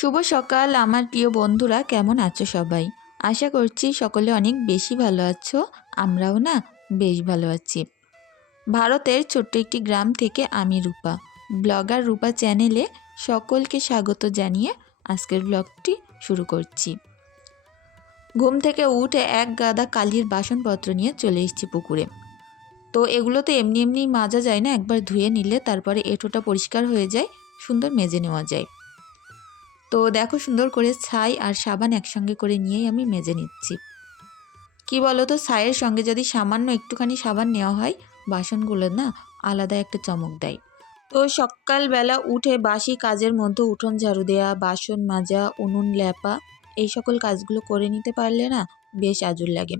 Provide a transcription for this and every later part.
শুভ সকাল, আমার প্রিয় বন্ধুরা, কেমন আছো সবাই? আশা করছি সকলে অনেক বেশি ভালো আছো, আমরাও না বেশ ভালো আছি। ভারতের ছোট্ট একটি গ্রাম থেকে আমি রূপা। ব্লগার রূপা চ্যানেলে সকলকে স্বাগত জানিয়ে আজকের ব্লগটি শুরু করছি। ঘুম থেকে উঠে এক গাদা কালির বাসনপত্র নিয়ে চলে এসেছি পুকুরে। তো এগুলো তো এমনি এমনি মাজা যায় না, একবার ধুয়ে নিলে তারপরে এঁটোটা পরিষ্কার হয়ে যায়, সুন্দর মেজে নেওয়া যায়। তো দেখো সুন্দর করে ছাই আর সাবান একসঙ্গে করে নিয়েই আমি মেজে নিচ্ছি। কি বলো তো ছাইয়ের সঙ্গে যদি সামান্য একটুখানি সাবান নেওয়া হয়, বাসনগুলো না আলাদা একটা চমক দেয়। তো সকালবেলা উঠে বাসি কাজের মধ্যে উঠোন ঝাড়ু দেওয়া বাসন মাজা, উনুন ল্যাপা, এই সকল কাজগুলো করে নিতে পারলে না বেশ আজুর লাগে।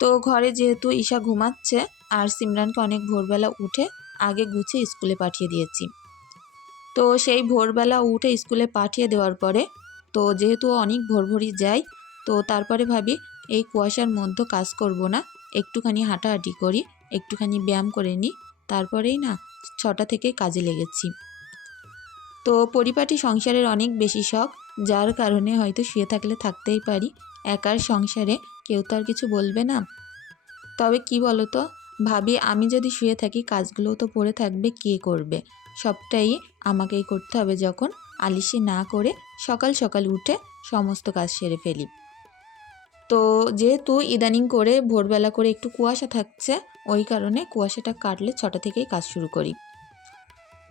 তো ঘরে যেহেতু ঈশা ঘুমাচ্ছে, আর সিমরানকে অনেক ভোরবেলা উঠে আগে গুছিয়ে স্কুলে পাঠিয়ে দিয়েছি। তো সেই ভোরবেলা উঠে স্কুলে পাঠিয়ে দেওয়ার পরে, তো যেহেতু অনেক ভোর ভোরই যায় তো তারপরে ভাবি এই কুয়াশার মধ্যে কাজ করব না, একটুখানি হাঁটাহাঁটি করি, একটুখানি ব্যায়াম করে নিই, তারপরেই না ছটা থেকে কাজে লেগেছি। তো পরিপাটি সংসারের অনেক বেশি শখ, যার কারণে হয়তো শুয়ে থাকলে থাকতেই পারি, একার সংসারে কেউ তো আর কিছু বলবে না। তবে কি বলো তো ভাবি আমি যদি শুয়ে থাকি, কাজগুলোও তো পড়ে থাকবে, কে করবে? সবটাই আমাকেই করতে হবে যখন আলিশি না করে সকাল সকাল উঠে সমস্ত কাজ সেরে ফেলি। তো যেহেতু ইদানিং করে ভোরবেলা করে একটু কুয়াশা থাকছে, ওই কারণে কুয়াশাটা কাটলে ছটা থেকেই কাজ শুরু করি।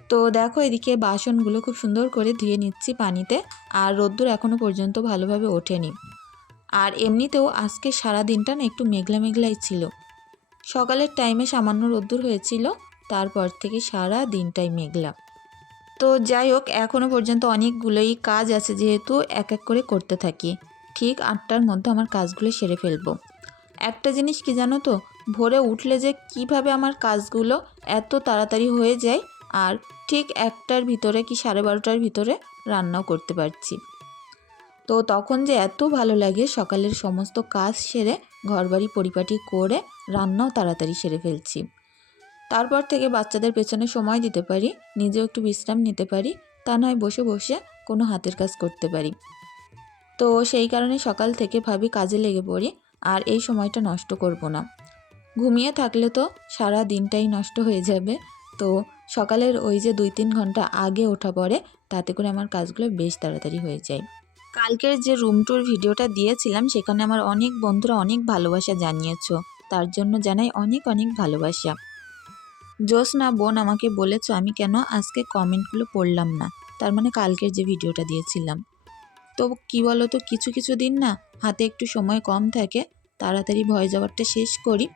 তো দেখো এদিকে বাসনগুলো খুব সুন্দর করে ধুয়ে নিচ্ছি পানিতে, আর রোদ্দুর এখনও পর্যন্ত ভালোভাবে ওঠেনি। আর এমনিতেও আজকে সারা দিনটা না একটু মেঘলা মেঘলাই ছিল। সকালের টাইমে সামান্য রোদ্দুর হয়েছিল, তারপর থেকে সারা দিনটাই মেঘলা। তো যাই হোক এখনও পর্যন্ত অনেকগুলোই কাজ আছে যেহেতু এক এক করে করতে থাকি। ঠিক আটটার মধ্যে আমার কাজগুলো সেরে ফেলব। একটা জিনিস কি জানো তো? ভোরে উঠলে যে কীভাবে আমার কাজগুলো এত তাড়াতাড়ি হয়ে যায় আর ঠিক একটার ভিতরে কি সাড়ে বারোটার ভিতরে রান্নাও করতে পারছি। তো তখন যে এত ভালো লাগে সকালের সমস্ত কাজ সেরে ঘরবাড়ি পরিপাটি করে রান্নাও তাড়াতাড়ি সেরে ফেলছি। তারপর থেকে বাচ্চাদের পেছনে সময় দিতে পারি, নিজেও একটু বিশ্রাম নিতে পারি, তা নয় বসে বসে কোনো হাতের কাজ করতে পারি। তো সেই কারণে সকাল থেকে ভাবি কাজে লেগে পড়ি, আর এই সময়টা নষ্ট করব না। ঘুমিয়ে থাকলে তো সারা দিনটাই নষ্ট হয়ে যাবে। তো সকালের ওই যে দুই তিন ঘণ্টা আগে ওঠা পড়ে, তাতে করে আমার কাজগুলো বেশ তাড়াতাড়ি হয়ে যায়। কালকের যে রুম ট্যুর ভিডিওটা দিয়েছিলাম, সেখানে আমার অনেক বন্ধুরা অনেক ভালোবাসা জানিয়েছ। তার জন্য জানাই অনেক অনেক ভালোবাসা। জোসনা বোন আমাকে বলেছ, আমি কেন আজকে কমেন্টগুলো পড়লাম না? তার মানে কালকের যে ভিডিওটা দিয়েছিলাম। তো কি বলো তো কিছু কিছু দিন না হাতে একটু সময় কম থাকে, তাড়াতাড়ি ভয় যাওয়ারটা শেষ করি।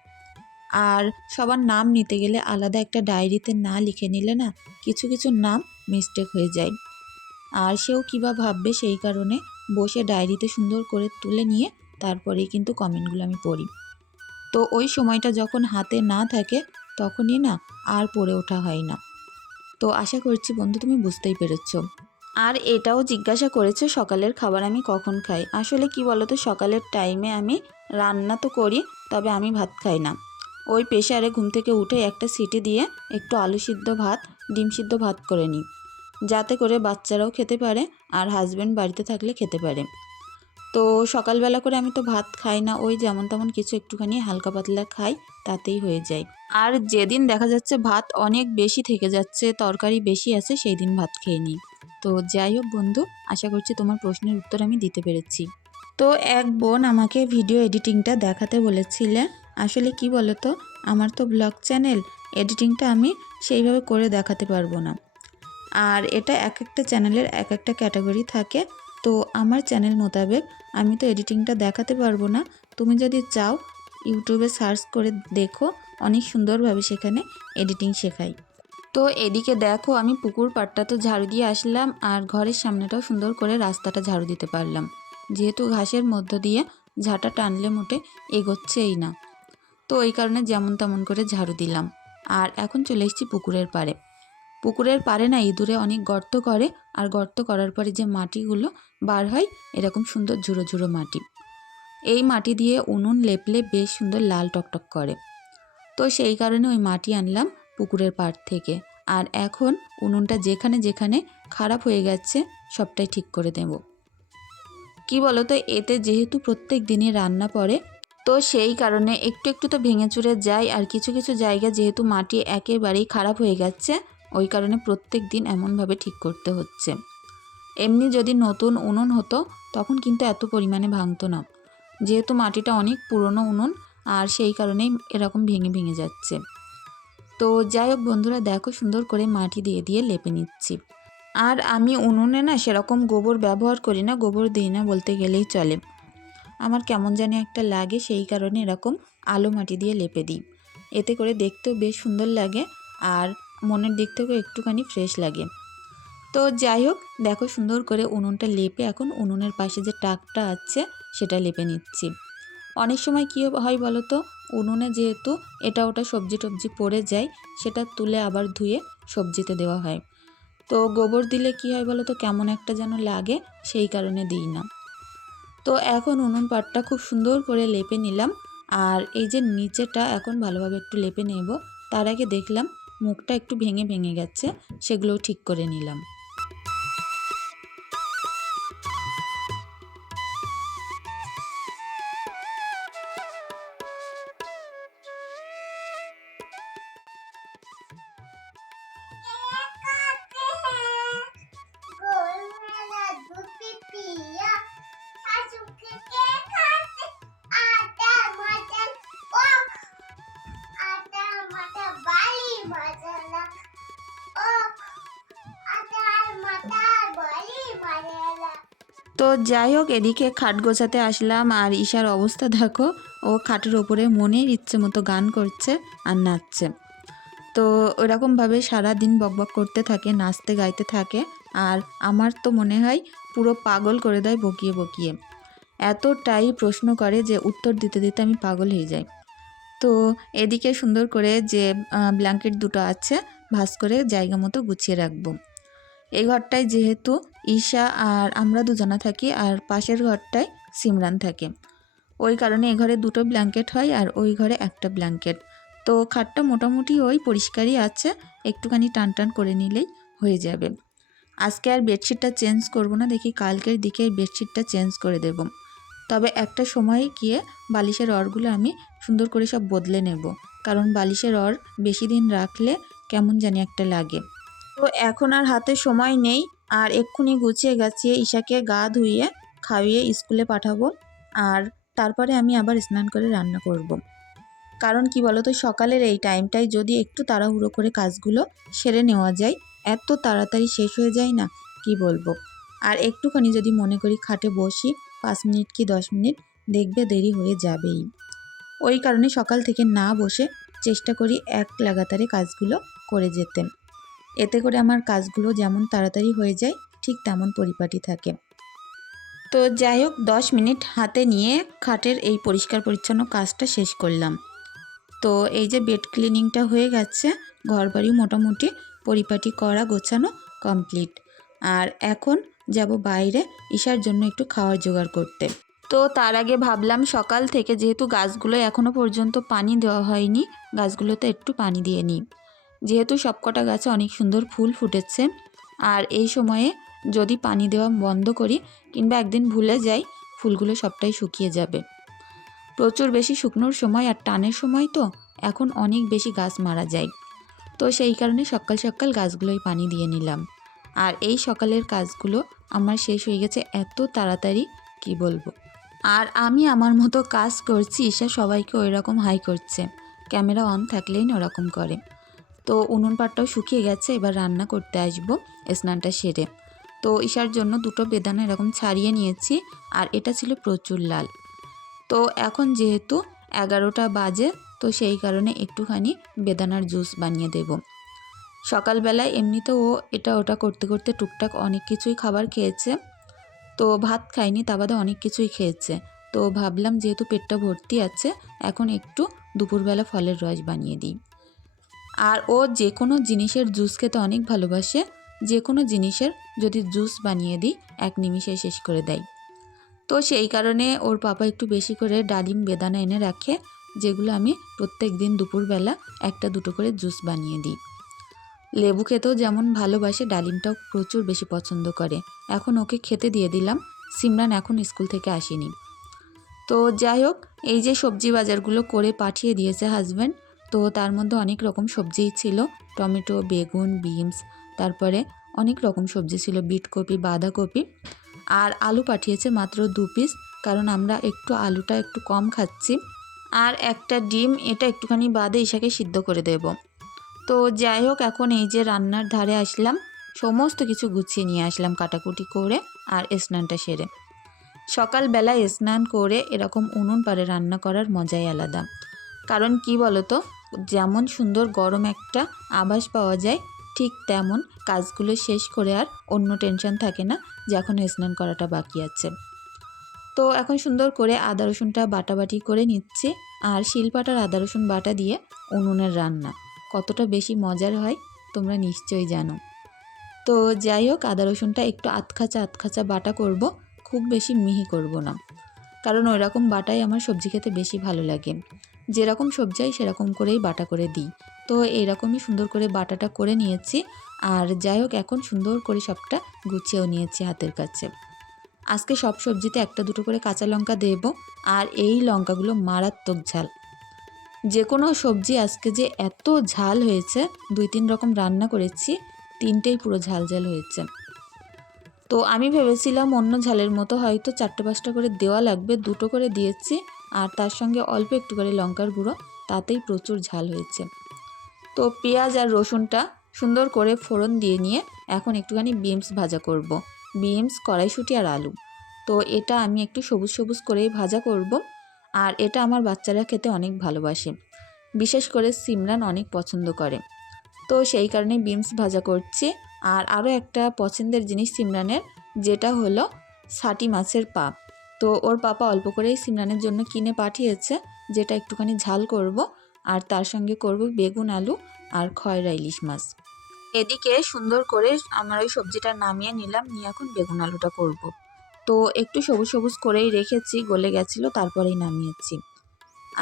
আর সবার নাম নিতে গেলে আলাদা একটা ডায়েরিতে না লিখে নিলে না কিছু কিছু নাম মিস্টেক হয়ে যায়। আর সেও কী বা ভাববে সেই কারণে বসে ডায়েরিতে সুন্দর করে তুলে নিয়ে তারপরেই কিন্তু কমেন্টগুলো আমি পড়ি। তো ওই সময়টা যখন হাতে না থাকে তখনই না আর পড়ে ওঠা হয় না। তো আশা করছি বন্ধু তুমি বুঝতেই পেরেছ। আর এটাও জিজ্ঞাসা করেছে সকালের খাবার আমি কখন খাই। আসলে কি বলতো, সকালের টাইমে আমি রান্না তো করি, তবে আমি ভাত খাই না। ওই প্রেশারে ঘুম থেকে উঠে একটা সিটি দিয়ে একটু আলু সিদ্ধ ভাত, ডিম সিদ্ধ ভাত করে নিই। যাতে করে বাচ্চারাও খেতে পারে আর হাজব্যান্ড বাড়িতে থাকলে খেতে পারে। তো সকালবেলা করে আমি তো ভাত খাই না, ওই যেমন তেমন কিছু একটুখানি হালকা পাতলা খাই, তাতেই হয়ে যায়। আর যেদিন দেখা যাচ্ছে ভাত অনেক বেশি থেকে যাচ্ছে, তরকারি বেশি আছে সেই দিন ভাত খেয়ে নিই। তো যাই হোক বন্ধু, আশা করছি তোমার প্রশ্নের উত্তর আমি দিতে পেরেছি। তো এক বোন আমাকে ভিডিও এডিটিংটা দেখাতে বলেছিলে আসলে কি বলো তো আমার তো ব্লগ চ্যানেল, এডিটিংটা আমি সেইভাবে করে দেখাতে পারব না। আর এটা এক একটা চ্যানেলের এক একটা ক্যাটাগরি থাকে। তো আমার চ্যানেল মোতাবেক আমি তো এডিটিংটা দেখাতে পারব না। তুমি যদি চাও, ইউটিউবে সার্চ করে দেখো, অনেক সুন্দরভাবে সেখানে এডিটিং শেখাই তো এদিকে দেখো, আমি পুকুর পাড়টা তো ঝাড়ু দিয়ে আসলাম, আর ঘরের সামনেটাও সুন্দর করে রাস্তাটা ঝাড়ু দিতে পারলাম। যেহেতু ঘাসের মধ্য দিয়ে ঝাঁটা টানলে মোটে এগোচ্ছেই না। তো ওই কারণে যেমন তেমন করে ঝাড়ু দিলাম। আর এখন চলে এসেছি পুকুরের পাড়ে। পুকুরের পাড়ে না ইঁদুরে অনেক গর্ত করে, আর গর্ত করার পরে যে মাটিগুলো বার হয়, এরকম সুন্দর ঝুড়ো ঝুড়ো মাটি। এই মাটি দিয়ে উনুন লেপলে বেশ সুন্দর লাল টকটক করে। তো সেই কারণে ওই মাটি আনলাম পুকুরের পাড় থেকে। আর এখন উনুনটা যেখানে যেখানে খারাপ হয়ে গেছে, সবটাই ঠিক করে দেব। কি বলো তো এতে যেহেতু প্রত্যেক দিনই রান্না পড়ে, তো সেই কারণে একটু একটু তো ভেঙে চুরে যায়। আর কিছু কিছু জায়গা যেহেতু মাটি একেবারেই খারাপ হয়ে গেছে ওই কারণে প্রত্যেক দিন এমনভাবে ঠিক করতে হচ্ছে। এমনি যদি নতুন উনুন হতো, তখন কিন্তু এত পরিমাণে ভাঙতো না। যেহেতু মাটিটা অনেক পুরনো উনুন, আর সেই কারণেই এরকম ভেঙে ভেঙে যাচ্ছে। তো যাই হোক বন্ধুরা, দেখো সুন্দর করে মাটি দিয়ে দিয়ে লেপে নিচ্ছি। আর আমি উনুনে না সেরকম গোবর ব্যবহার করি না, গোবর দিই না বলতে গেলেই চলে। আমার কেমন জানি একটা লাগে, সেই কারণে এরকম আলো মাটি দিয়ে লেপে দিই। এতে করে দেখতেও বেশ সুন্দর লাগে, আর মনের দিক থেকেও একটুখানি ফ্রেশ লাগে। তো যাই হোক, দেখো সুন্দর করে উনুনটা লেপে এখন উনুনের পাশে যে টাকটা আছে, সেটা লেপে নিচ্ছি। অনেক সময় কী হয় বলো তো উনুনে যেহেতু এটা ওটা সবজি টবজি পড়ে যায়, সেটা তুলে আবার ধুয়ে সবজিতে দেওয়া হয়। তো গোবর দিলে কী হয় বলো তো কেমন একটা যেন লাগে, সেই কারণে দিই না। তো এখন উনুন পাটটা খুব সুন্দর করে লেপে নিলাম, আর এই যে নিচেটা এখন ভালোভাবে একটু লেপে নেব, তার আগে দেখলাম মুখটা একটু ভেঙে ভেঙে গেছে সেগুলোও ঠিক করে নিলাম। তো যাই হোক, এদিকে খাট গোছাতে আসলাম। আর ঈশার অবস্থা দেখো, ও খাটের ওপরে মনের ইচ্ছে মতো গান করছে আর নাচছে। তো ওরকমভাবে সারাদিন বকবক করতে থাকে, নাচতে গাইতে থাকে। আর আমার তো মনে হয় পুরো পাগল করে দেয় বকিয়ে বকিয়ে। এতটাই প্রশ্ন করে যে উত্তর দিতে দিতে আমি পাগল হয়ে যাই। তো এদিকে সুন্দর করে যে ব্ল্যাঙ্কেট দুটো আছে ভাস করে জায়গা মতো গুছিয়ে রাখব। এই ঘরটায় যেহেতু ঈশা আর আমরা দুজনা থাকি, আর পাশের ঘরটায় সিমরান থাকে। ওই কারণে এ ঘরে দুটো ব্ল্যাঙ্কেট হয় আর ওই ঘরে একটা ব্ল্যাঙ্কেট। তো খাটটা মোটামুটি ওই পরিষ্কারই আছে, একটুখানি টান টান করে নিলেই হয়ে যাবে। আজকে আর বেডশিটটা চেঞ্জ করব না, দেখি কালকের দিকে বেডশিটটা চেঞ্জ করে দেব। তবে একটা সময় গিয়ে বালিশের অরগুলো আমি সুন্দর করে সব বদলে নেব, কারণ বালিশের অর বেশি দিন রাখলে কেমন জানি একটা লাগে। তো এখন আর হাতে সময় নেই। আর এক্ষুনি গুছিয়ে গাছিয়ে ঈশাকে গা ধুইয়ে খাইয়ে স্কুলে পাঠাবো। আর তারপরে আমি আবার স্নান করে রান্না করব। কারণ কি বলতো, সকালের এই টাইমটাই যদি একটু তাড়াহুড়ো করে কাজগুলো সেরে নেওয়া যায়, এত তাড়াতাড়ি শেষ হয়ে যায় না, কি বলব? আর একটুখানি যদি মনে করি খাটে বসি, পাঁচ মিনিট কি দশ মিনিট, দেখবে দেরি হয়ে যাবেই। ওই কারণে সকাল থেকে না বসে চেষ্টা করি এক লাগাতারে কাজগুলো করে যেতে। এতে করে আমার কাজগুলো যেমন তাড়াতাড়ি হয়ে যায়, ঠিক তেমন পরিপাটি থাকে। তো যাই হোক, দশ মিনিট হাতে নিয়ে খাটের এই পরিষ্কার পরিচ্ছন্ন কাজটা শেষ করলাম। তো এই যে বেড ক্লিনিংটা হয়ে গেছে ঘর বাড়ি মোটামুটি পরিপাটি করা গোছানো কমপ্লিট। আর এখন যাব বাইরে ঈশার জন্য একটু খাওয়ার জোগাড় করতে। তো তার আগে ভাবলাম সকাল থেকে যেহেতু গাছগুলো এখনও পর্যন্ত পানি দেওয়া হয়নি, গাছগুলোতে একটু পানি দিয়ে নিই। যেহেতু সবকটা গাছে অনেক সুন্দর ফুল ফুটেছে, আর এই সময়ে যদি পানি দেওয়া বন্ধ করি কিংবা একদিন ভুলে যাই, ফুলগুলো সবটাই শুকিয়ে যাবে। প্রচুর বেশি শুকনোর সময় আর টানের সময় তো এখন অনেক বেশি গাছ মারা যায়। তো সেই কারণে সকাল সকাল গাছগুলোই পানি দিয়ে নিলাম। আর এই সকালের কাজগুলো আমার শেষ হয়ে গেছে এত তাড়াতাড়ি, কি বলব? আর আমি আমার মতো কাজ করছি, ঈশা সবাইকে ওই রকম হাই করছে। ক্যামেরা অন থাকলেই ওরকম করে। তো উনুন পাটটাও শুকিয়ে গেছে, এবার রান্না করতে আসব স্নানটা সেরে। তো ঈশার জন্য দুটো বেদানা এরকম ছাড়িয়ে নিয়েছি, আর এটা ছিল প্রচুর লাল। তো এখন যেহেতু এগারোটা বাজে, তো সেই কারণে একটুখানি বেদানার জুস বানিয়ে দেব। সকালবেলায় এমনিতে ও এটা ওটা করতে করতে টুকটাক অনেক কিছুই খাবার খেয়েছে। তো ভাত খায়নি তা বাদে অনেক কিছুই খেয়েছে। তো ভাবলাম যেহেতু পেটটা ভর্তি আছে, এখন একটু দুপুরবেলা ফলের রস বানিয়ে দিই। আর ও যে কোনো জিনিসের জুস খেতে অনেক ভালোবাসে। যে কোনো জিনিসের যদি জুস বানিয়ে দিই, এক নিমিষে শেষ করে দেয়। তো সেই কারণে ওর পাপা একটু বেশি করে ডালিম বেদানা এনে রাখে, যেগুলো আমি প্রত্যেক দিন দুপুরবেলা একটা দুটো করে জুস বানিয়ে দিই। লেবু খেতেও যেমন ভালোবাসে, ডালিমটাও প্রচুর বেশি পছন্দ করে। এখন ওকে খেতে দিয়ে দিলাম, সিমরান এখন স্কুল থেকে আসেনি। তো যাই হোক, এই যে সবজি বাজারগুলো করে পাঠিয়ে দিয়েছে হাজব্যান্ড তো তার মধ্যে অনেক রকম সবজিই ছিল। টমেটো, বেগুন, বিনস, তারপরে অনেক রকম সবজি ছিল, বিটকপি, বাঁধাকপি। আর আলু পাঠিয়েছে মাত্র দু পিস কারণ আমরা একটু আলুটা একটু কম খাচ্ছি। আর একটা ডিম, এটা একটুখানি বাদে ইশাকে সিদ্ধ করে দেব। তো যাই হোক, এখন এই যে রান্নার ধারে আসলাম, সমস্ত কিছু গুছিয়ে নিয়ে আসলাম কাটাকুটি করে আর স্নানটা সেরে। সকালবেলায় স্নান করে এরকম উনুন পারে রান্না করার মজাই আলাদা। কারণ কি বলতো যেমন সুন্দর গরম একটা আভাস পাওয়া যায়, ঠিক তেমন কাজগুলো শেষ করে আর অন্য টেনশন থাকে না, যে এখন স্নান করাটা বাকি আছে। তো এখন সুন্দর করে আদা রসুনটা বাটাবাটি করে নিচ্ছি, আর শিলপাটার আদা রসুন বাটা দিয়ে উনুনের রান্না। কতটা বেশি মজার হয়, তোমরা নিশ্চয়ই জানো। তো যাই হোক, আদা রসুনটা একটু আতখাচা আতখাচা বাটা করব, খুব বেশি মিহি করব না। কারণ ওই রকম বাটাই আমার সবজি খেতে বেশি ভালো লাগে। যেরকম সবজি হয় সেরকম করেই বাটা করে দিই। তো এরকমই সুন্দর করে বাটাটা করে নিয়েছি। আর যাই হোক, এখন সুন্দর করে সবটা গুছিয়েও নিয়েছি হাতের কাছে। আজকে সব সবজিতে একটা দুটো করে কাঁচা লঙ্কা দেব আর এই লঙ্কাগুলো মারাত্মক ঝাল। যে কোনো সবজি আজকে যে এত ঝাল হয়েছে, দুই তিন রকম রান্না করেছি, তিনটেই পুরো ঝাল ঝাল হয়েছে। তো আমি ভেবেছিলাম অন্য ঝালের মতো হয়তো চারটে পাঁচটা করে দেওয়া লাগবে, দুটো করে দিয়েছি। আর তার সঙ্গে অল্প একটু করে লঙ্কার গুঁড়ো, তাতেই প্রচুর ঝাল হয়েছে। তো পেঁয়াজ আর রসুনটা সুন্দর করে ফোড়ন দিয়ে নিয়ে এখন একটুখানি বিমস ভাজা করব। বিমস, কড়াইশুঁটি আর আলু। তো এটা আমি একটু সবুজ সবুজ করেই ভাজা করব আর এটা আমার বাচ্চারা খেতে অনেক ভালোবাসে। বিশেষ করে সিমরান অনেক পছন্দ করে। তো সেই কারণে বিমস ভাজা করছি আর আরও একটা পছন্দের জিনিস সিমরানের, যেটা হলো সাটি মাছের পা তো ওর পাপা অল্প করেই সিমরানের জন্য কিনে পাঠিয়েছে, যেটা একটুখানি ঝাল করব, আর তার সঙ্গে করব বেগুন আলু আর খয়রা ইলিশ মাছ এদিকে সুন্দর করে আমার ওই সবজিটা নামিয়ে নিলাম, নিয়ে এখন বেগুন আলুটা করব। তো একটু সবুজ সবুজ করেই রেখেছি, গলে গেছিল, তারপরেই নামিয়েছি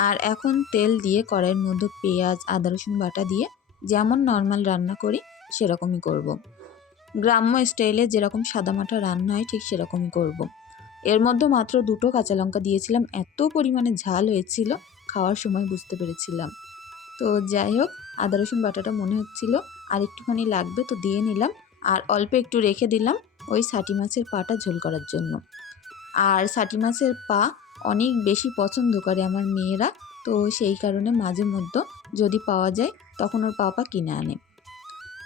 আর এখন তেল দিয়ে কড়াইয়ের মধ্যে পেঁয়াজ, আদা, রসুন বাটা দিয়ে যেমন নর্মাল রান্না করি, সেরকমই করব। গ্রাম্য স্টাইলে যেরকম সাদামাটা রান্না হয়, ঠিক সেরকমই করব। এর মধ্যে মাত্র দুটো কাঁচা লঙ্কা দিয়েছিলাম। এত পরিমাণে ঝাল হয়েছিল, খাওয়ার সময় বুঝতে পেরেছিলাম। তো যাই হোক, আদা, রসুন, বাটাটা মনে হচ্ছিল, আর একটুখানি লাগবে তো দিয়ে নিলাম, আর অল্প একটু রেখে দিলাম ওই সাটি মাছের পাটা ঝোল করার জন্য। আর সাটি মাছের পা অনেক বেশি পছন্দ করে আমার মেয়েরা, তো সেই কারণে মাঝে মধ্যে যদি পাওয়া যায়, তখন ওর পাপা কিনে আনে।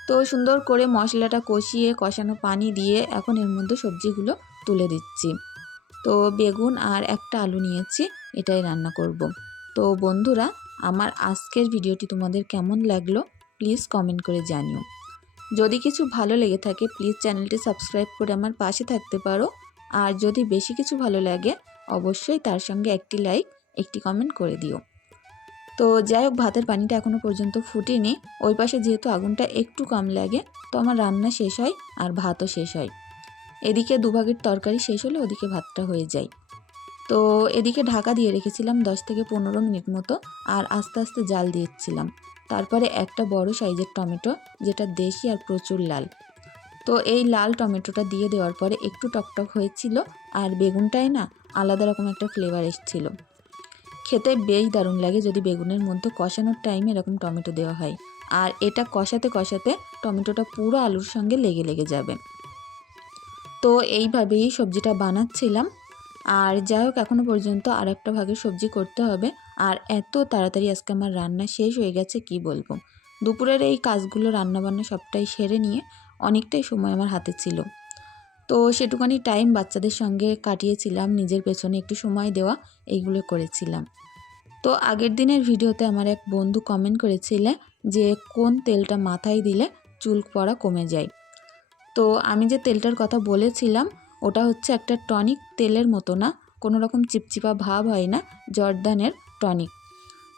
তো সুন্দর করে মশলাটা কষিয়ে, কষানো পানি দিয়ে এখন এর মধ্যে সবজিগুলো তুলে দিচ্ছি। তো বেগুন আর একটা আলু নিয়েছি, এটাই রান্না করব। তো বন্ধুরা, আমার আজকের ভিডিওটি তোমাদের কেমন লাগল প্লিজ কমেন্ট করে জানিও। যদি কিছু ভালো লেগে থাকে, প্লিজ চ্যানেলটি সাবস্ক্রাইব করে আমার পাশে থাকতে পারো। আর যদি বেশি কিছু ভালো লাগে, অবশ্যই তার সঙ্গে একটি লাইক একটি কমেন্ট করে দিও। তো যাই হোক, ভাতের পানিটা এখনও পর্যন্ত ফুটেনি। ওই পাশে যেহেতু আগুনটা একটু কম লাগে, তো আমার রান্না শেষ হয় আর ভাতও শেষ হয়। এদিকে দুভাগের তরকারি শেষ হলে ওদিকে ভাতটা হয়ে যায়। তো এদিকে ঢাকা দিয়ে রেখেছিলাম দশ থেকে পনেরো মিনিট মতো, আর আস্তে আস্তে জাল দিয়েছিলাম। তারপরে একটা বড় সাইজের টমেটো, যেটা দেশি আর প্রচুর লাল। তো এই লাল টমেটোটা দিয়ে দেওয়ার পরে একটু টকটক হয়েছিল, আর বেগুনটাই না আলাদা রকম একটা ফ্লেভার এসেছিল। খেতে বেশ দারুণ লাগে যদি বেগুনের মধ্যে কষানোর টাইমে এরকম টমেটো দেওয়া হয়। আর এটা কষাতে কষাতে টমেটোটা পুরো আলুর সঙ্গে লেগে লেগে যাবে। তো এইভাবেই সবজিটা বানাচ্ছিলাম। আর যাই হোক এখনও পর্যন্ত আর একটা ভাগের সবজি করতে হবে। আর এত তাড়াতাড়ি আজকে আমার রান্না শেষ হয়ে গেছে, কি বলব? দুপুরের এই কাজগুলো, রান্নাবান্না সবটাই সেরে নিয়ে অনেকটাই সময় আমার হাতে ছিল। তো সেটুকানি টাইম বাচ্চাদের সঙ্গে কাটিয়েছিলাম, নিজের পেছনে একটু সময় দেওয়া, এইগুলো করেছিলাম। তো আগের দিনের ভিডিওতে আমার এক বন্ধু কমেন্ট করেছিলে যে, কোন তেলটা মাথায় দিলে চুল পড়া কমে যায়? তো আমি যে তেলটার কথা বলেছিলাম, ওটা হচ্ছে একটা টনিক তেলের মতো না। কোনো রকম চিপচিপা ভাব হয় না, জর্দানের টনিক।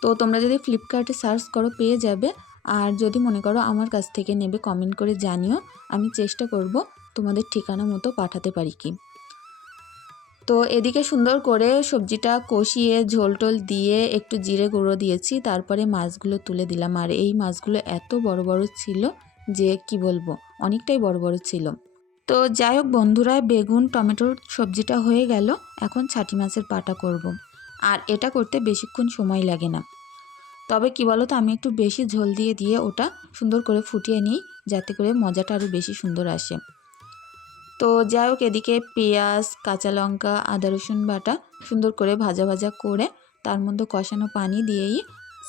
তো তোমরা যদি ফ্লিপকার্টে সার্চ করো, পেয়ে যাবে। আর যদি মনে করো আমার কাছ থেকে নেবে, কমেন্ট করে জানিও। আমি চেষ্টা করব তোমাদের ঠিকানা মতো পাঠাতে পারি কি। তো এদিকে সুন্দর করে সবজিটা কষিয়ে ঝোল টোল দিয়ে একটু জিরে গুঁড়ো দিয়েছি, তারপরে মাছগুলো তুলে দিলাম। আর এই মাছগুলো এত বড় বড় ছিল যে কি বলব, অনেকটাই বড় বড় ছিল তো যাই হোক বন্ধুরা, বেগুন, টমেটোর সবজিটা হয়ে গেল এখন ছাটি মাছের পাটা করব। আর এটা করতে বেশিক্ষণ সময় লাগে না তবে কি বলো তো আমি একটু বেশি ঝোল দিয়ে দিয়ে ওটা সুন্দর করে ফুটিয়ে নিই, যাতে করে মজাটা আরও বেশি সুন্দর আসে তো যাই হোক এদিকে পেঁয়াজ, কাঁচা লঙ্কা, আদা, রসুন বাটা সুন্দর করে ভাজা ভাজা করে তার মধ্যে কষানো পানি দিয়েই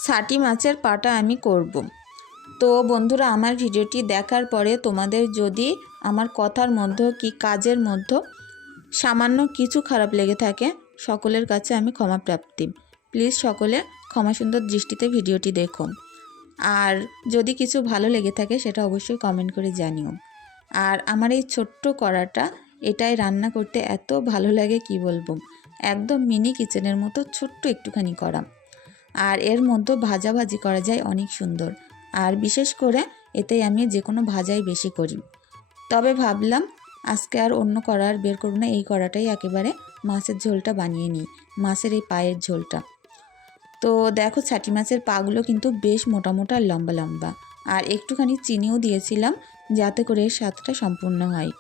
ছাটি মাছের পাটা আমি করব। তো বন্ধুরা, আমার ভিডিওটি দেখার পরে তোমাদের যদি আমার কথার মধ্যে কি কাজের মধ্যে সামান্য কিছু খারাপ লেগে থাকে, সকলের কাছে আমি ক্ষমা প্রাপ্তি। প্লিজ সকলে ক্ষমা সুন্দর দৃষ্টিতে ভিডিওটি দেখো। আর যদি কিছু ভালো লেগে থাকে, সেটা অবশ্যই কমেন্ট করে জানিও। আর আমার এই ছোট্ট কড়াটা, এটাই রান্না করতে এত ভালো লাগে, কি বলব? একদম মিনি কিচেনের মতো ছোট্ট একটুখানি করা আর এর মধ্যে ভাজাভাজি করা যায় অনেক সুন্দর। আর বিশেষ করে এতেই আমি যে কোনো ভাজাই বেশি করি। তবে ভাবলাম আজকে আর অন্য কড়া আর বের করব না, এই কড়াটাই একেবারে মাছের ঝোলটা বানিয়ে নিই, মাছের এই পায়ের ঝোলটা। তো দেখো ছাটি মাছের পাগুলো কিন্তু বেশ মোটা মোটা আর লম্বা লম্বা। আর একটুখানি চিনিও দিয়েছিলাম যাতে করে এর স্বাদটা সম্পূর্ণ হয়।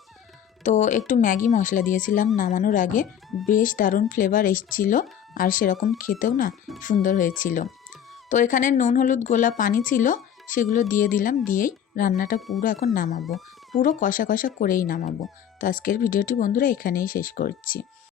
তো একটু ম্যাগি মশলা দিয়েছিলাম, নামানোর আগে বেশ দারুণ ফ্লেভার এসছিল আর সেরকম খেতেও না সুন্দর হয়েছিল। তো এখানে নুন, হলুদ গোলা পানি ছিল সেগুলো দিয়ে দিলাম, দিয়েই রান্নাটা পুরো এখন নামাবো। পুরো কষা কষা করেই নামাবো। তো আজকের ভিডিওটি বন্ধুরা এখানেই শেষ করছি।